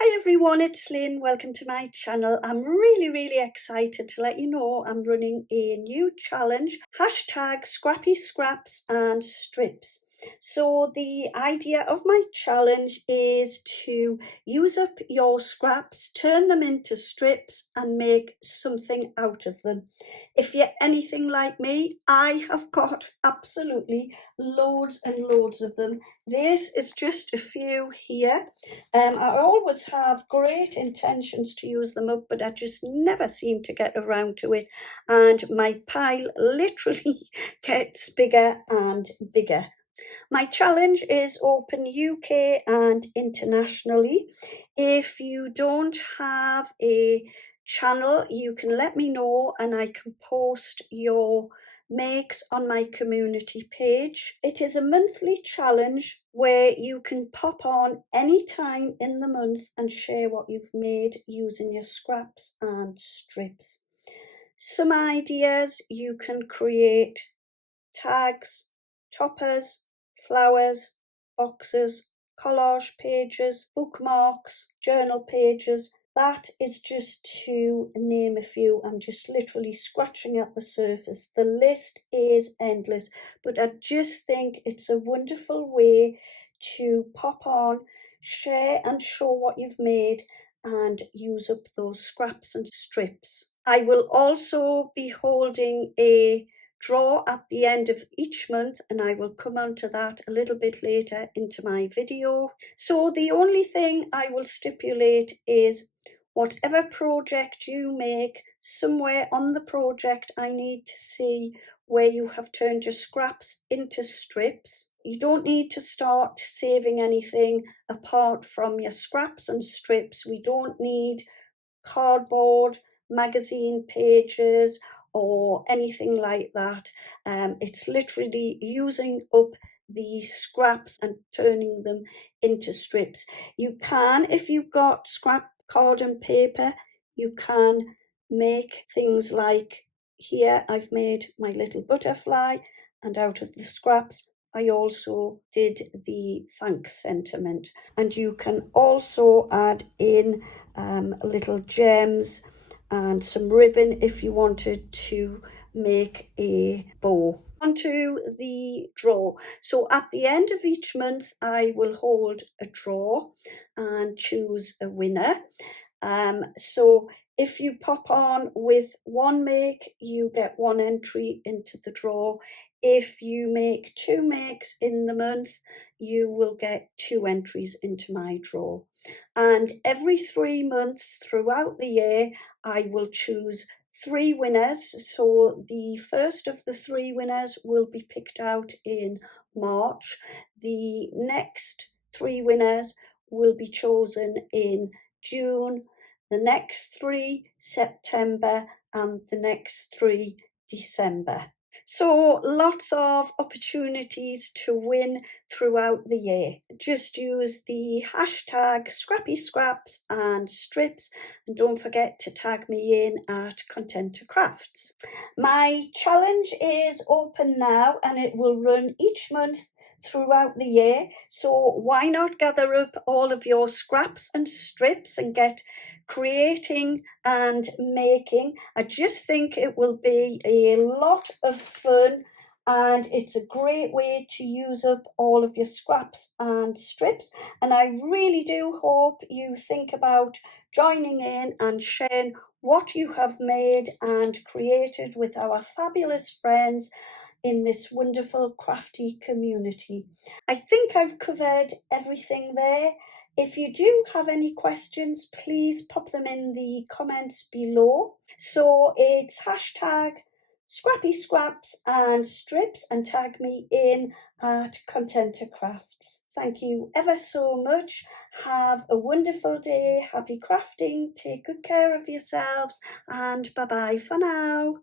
Hi everyone, it's Lynn. Welcome to my channel. I'm really excited to let you know I'm running a new challenge, hashtag Scrappy Scraps and Strips. So the idea of my challenge is to use up your scraps, turn them into strips and make something out of them. If you're anything like me, I have got absolutely loads and loads of them. This is just a few here. I always have great intentions to use them up, but I just never seem to get around to it. And my pile literally gets bigger and bigger. My challenge is open UK and internationally. If you don't have a channel, you can let me know and I can post your makes on my community page. It is a monthly challenge where you can pop on any time in the month and share what you've made using your scraps and strips. Some ideas: you can create tags, toppers, flowers, boxes, collage pages, bookmarks, journal pages. That is just to name a few. I'm just literally scratching at the surface. The list is endless, but I just think it's a wonderful way to pop on, share and show what you've made and use up those scraps and strips. I will also be holding a draw at the end of each month, and I will come on to that a little bit later into my video. So the only thing I will stipulate is whatever project you make, somewhere on the project I need to see where you have turned your scraps into strips. You don't need to start saving anything apart from your scraps and strips. We don't need cardboard, magazine pages or anything like that. It's literally using up the scraps and turning them into strips. You can, if you've got scrap card and paper, you can make things like here I've made my little butterfly, and out of the scraps I also did the thanks sentiment. And you can also add in little gems and some ribbon if you wanted to make a bow. Onto the draw. So at the end of each month I will hold a draw and choose a winner. So if you pop on with one make, you get one entry into the draw. If you make two makes in the month, you will get two entries into my draw. And every 3 months throughout the year, I will choose 3 winners. So the first of the 3 winners will be picked out in March. The next 3 winners will be chosen in June, the next 3 September, and the next 3 December. So lots of opportunities to win throughout the year. Just use the hashtag Scrappy Scraps and Strips, and don't forget to tag me in at Content to Crafts. My challenge is open now and it will run each month throughout the year. So why not gather up all of your scraps and strips and get creating and making. I just think it will be a lot of fun and it's a great way to use up all of your scraps and strips. And I really do hope you think about joining in and sharing what you have made and created with our fabulous friends in this wonderful crafty community. I think I've covered everything there. If you do have any questions, please pop them in the comments below. So it's hashtag Scrappy Scraps and Strips and tag me in at Content to Crafts. Thank you ever so much. Have a wonderful day. Happy crafting. Take good care of yourselves and bye-bye for now.